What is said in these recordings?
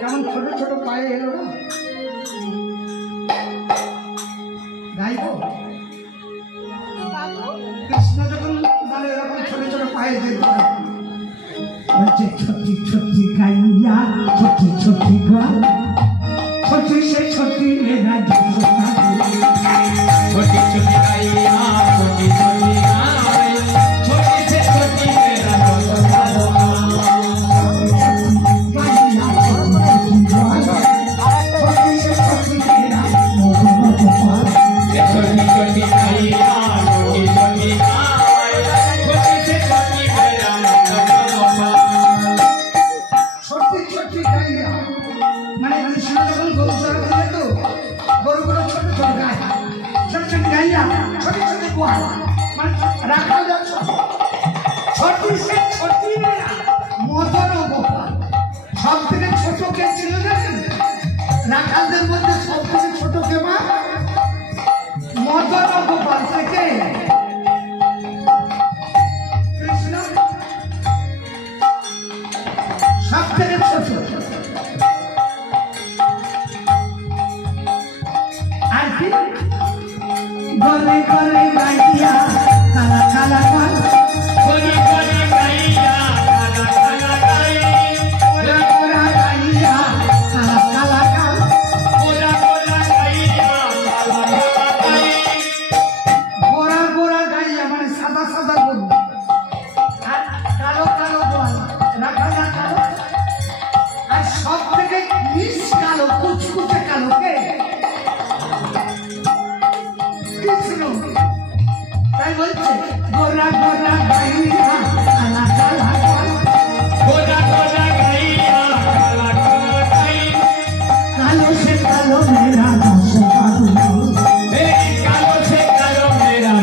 কেমন ছোট ছোট পায়ে এলো না গাইবো কৃষ্ণ যখন মানে এরকম ছোট ছোট পায়ে যেত বলছে ছোটি ছোটি গাইয়া ছোটি ছোটি গা ছোটি সে ছোটি মেরা ছোটি ছোটি গাইয়া ছোটি ছোটি গাই ছোটি সে ছোটি মেরা সব থেকে ছোট কে ছিল জানেন রাখালদের মধ্যে সব থেকে ছোট কে মা মদন গোপাল থেকে কৃষ্ণ সব থেকে ছোট আর কি গলে গলে গাইয়া কালা কালা গান গলে গলে গাইয়া কালা কালা গাই ওরা ওরা গাইয়া কালা কালা গান ওরা ওরা গাইয়া কালা কালা গাই গোরা গোরা গাইয়া মানে সাদা সাদা বল আর কালো কালো বল রাখা না কালো আর সব থেকে মিস কালো কুচকুচে কালো কে কৃষ্ণ তাই বলছে গোরা গোরা গাইয়া কালা কালা গাই গোরা গোরা গাইয়া কালা কালা গাই কালো সে কালো মেরা দশ কালো এই কালো সে কালো মেরা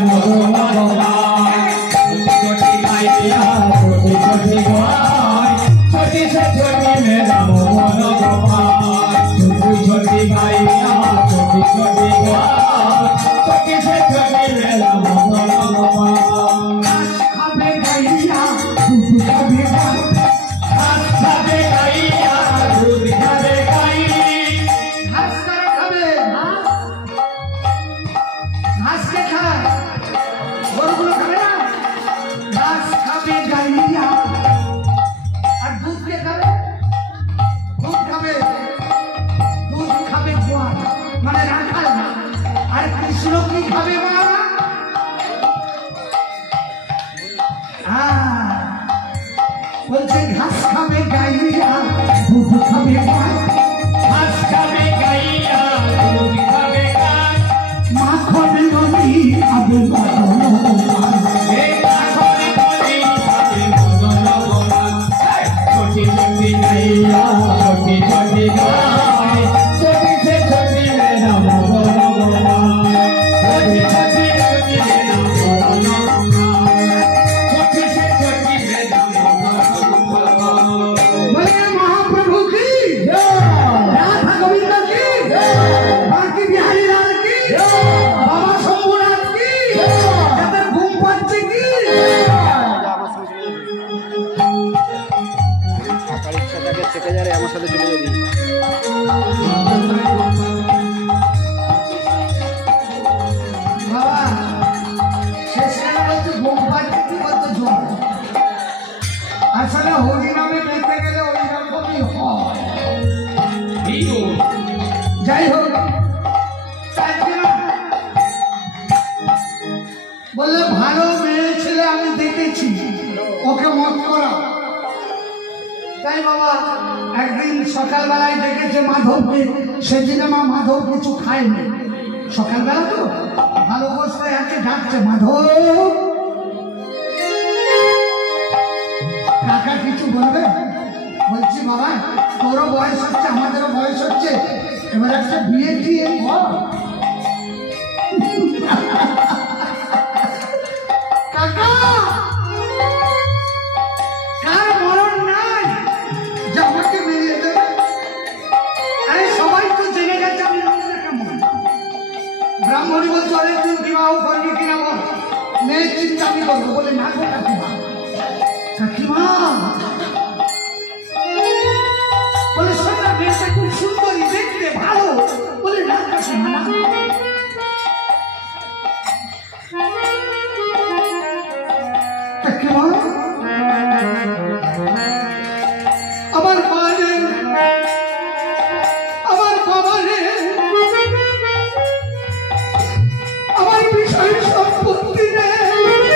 ছোটি গাইয়া ছোটি ছোটি গাই ছোটি সে ছোটি মেরা মোহন গোপাল ছোটি ছোটি গাইয়া ছোটি ছোটি গাই ছোটি সে ছোটি মেরা মোহন গোপাল খাবে গাইয়া দুধ খাবে গাই ঘাস খাবে গাইয়া দুধ খাবে গাই ঘাস কারা খাবে ঘাস কে খায় গরুগুলো খাবে না ঘাস খাবে গাইয়া আর দুধ কে খাবে দুধ খাবে গোয়াল মানে রাখাল না আর কৃষ্ণ কি খাবে মা বলছে ঘাস খাবে গাইয়া দুধ খাবে গাই ঘাস খাবে গাইয়া দুধ খাবে গাই মাখন নদী আবে মদন গোপাল এই মাখন নদী আবে মদন গোপাল ছোটি ছোটি গাইয়া ছোটি ছোটি গাই ছোটি সে ছোটি মেরা মদন গোপাল ছোটি ছোটি ছোটি মেরা মদন গোপাল ছোটি সে ছোটি মেরা महाप्रभु की राधा गोविंद की बाकी बिहारी लाल की बाबा शंभुनाथ की घूम पंची की চেপে যারে আমার সাথে চলে যাবি বাবা শেষকালে বলতে ঘুম পাচ্ছি কি বলতে ঝুম আসলে হরি নামে বেঁচে গেলে ওই রকমই হয় যাই হোক বললে ভালো মেয়ে ছেলে আমি দেখেছি ওকে মত করা তাই বাবা একদিন সকালবেলায় দেখেছে মাধবকে সেদিন আমার মাধব কিছু খায়নি সকালবেলা তো ভালো অবস্থায় আছে ডাকছে মাধব কাকা কিছু বলবে বলছি বাবা তোরও বয়স হচ্ছে আমাদেরও বয়স হচ্ছে এবার একটা বিয়ে দিয়ে কাকা কার মরণ নাই যে আমাকে মিলিয়ে দেবে আরে সবাই তো জেনে গেছে আমি কেমন ব্রাহ্মণী বলছে অরে তুই বিবাহ করবি কিনা বল মেয়ের চিন্তা আমি করবো বলে না গো কাকিমা কাকিমা বলে শোন না আমার মারে আমার বাবারে আমার বিষয় সম্পত্তি নেই,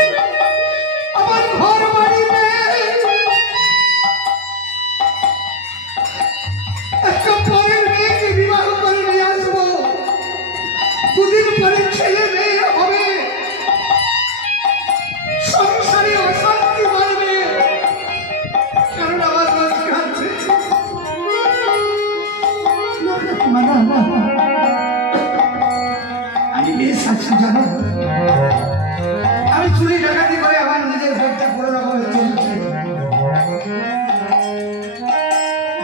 আমার ঘর বাড়ি নেই, একটা পরের মেয়েকে বিবাহ করে নিয়ে আসবো, দুদিন পরে ছেলে মেয়ে হবে, সংসারে অশান্তি বাড়বে, কারণ আমার মাঝখান আমি বেশ আছি জানো, আমি চুরি ডাকাতি করে আমার নিজের ঘরটা করে রাখা চলছে।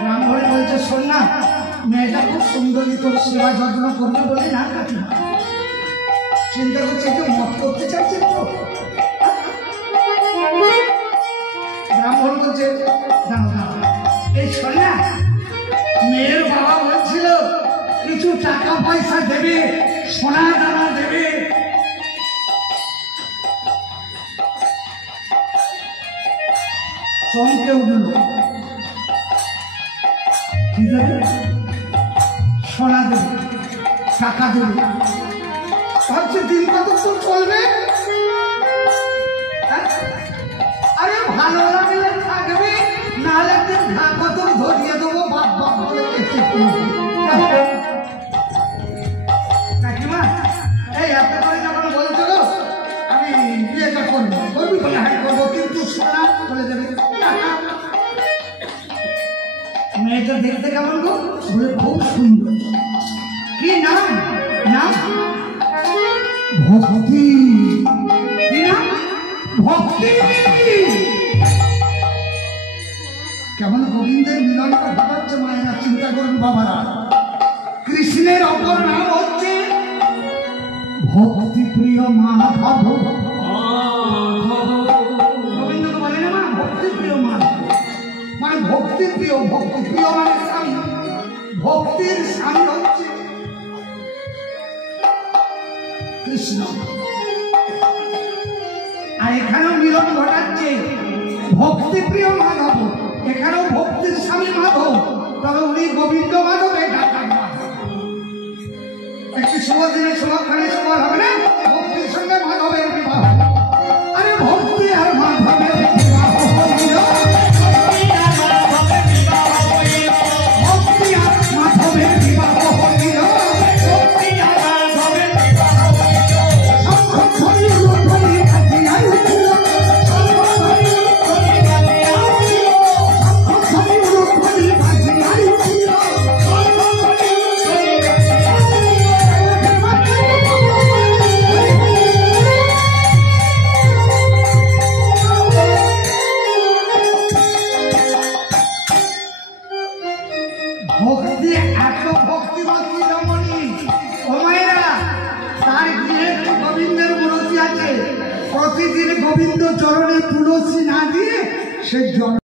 ব্রাহ্মণ বলছে শোন না, মেয়েটা খুব সুন্দরী, তোর সেবা যত্ন করবে বলে না কাটি চিন্তা করছে কেউ মত করতে চাইছে তো। ব্রাহ্মণ বলছে এই শোন না, মেয়ের বাবা বলছিল কিছু টাকা পয়সা দেবে, সোনা দানা দেবে, চমকে উঠল, কি দেবে? সোনা দেবে, টাকা দেবে। ভাবছে দিন কত তো চলবে, আরে ভালো লাগলে থাকবে, নাহলে একদিন ঘা কত ধরিয়ে দেবো, বাপ বাপ বলে কেটে কাকিমা এই এত করে যখন বলছো আমি বিয়েটা করবো, করবি বলে হ্যাঁ করবো, কিন্তু সোনা বলে দেবে। মেয়েটা দেখতে কেমন গো? বলে খুব সুন্দর। কি নাম? নাম ভক্তি। কি নাম? ভক্তি। কেমন গোবিন্দের মিলনটা ঘটাচ্ছে মায়েরা, চিন্তা করুন বাবারা। কৃষ্ণের অপর নাম হচ্ছে ভক্তি প্রিয় মাধব। গোবিন্দকে বলে না মা ভক্তি প্রিয় মাধব, মানে ভক্তি প্রিয়, ভক্তি প্রিয় মানে স্বামী, ভক্তির স্বামী হচ্ছে কৃষ্ণ। আর এখানেও মিলন ঘটাচ্ছে ভক্তি প্রিয় মাধব, এখানেও ভক্তির স্বামী মাধব, তবে উনি গোবিন্দ মাধব, এটা একটি শুভ দিনে শুভক্ষণে শুভ হবে না, ভক্তির সঙ্গে মাধবের বিবাহ। আরে ভক্তি আর মাধবের বিবাহ হইল, ভক্তি আর মাধবের বিবাহ হইল, ভক্তি এত ভক্তিমতী রমণী ও মায়েরা, তার গৃহে গোবিন্দের মূর্তি আছে, প্রতিদিন গোবিন্দ চরণে তুলসী না দিয়ে সে জল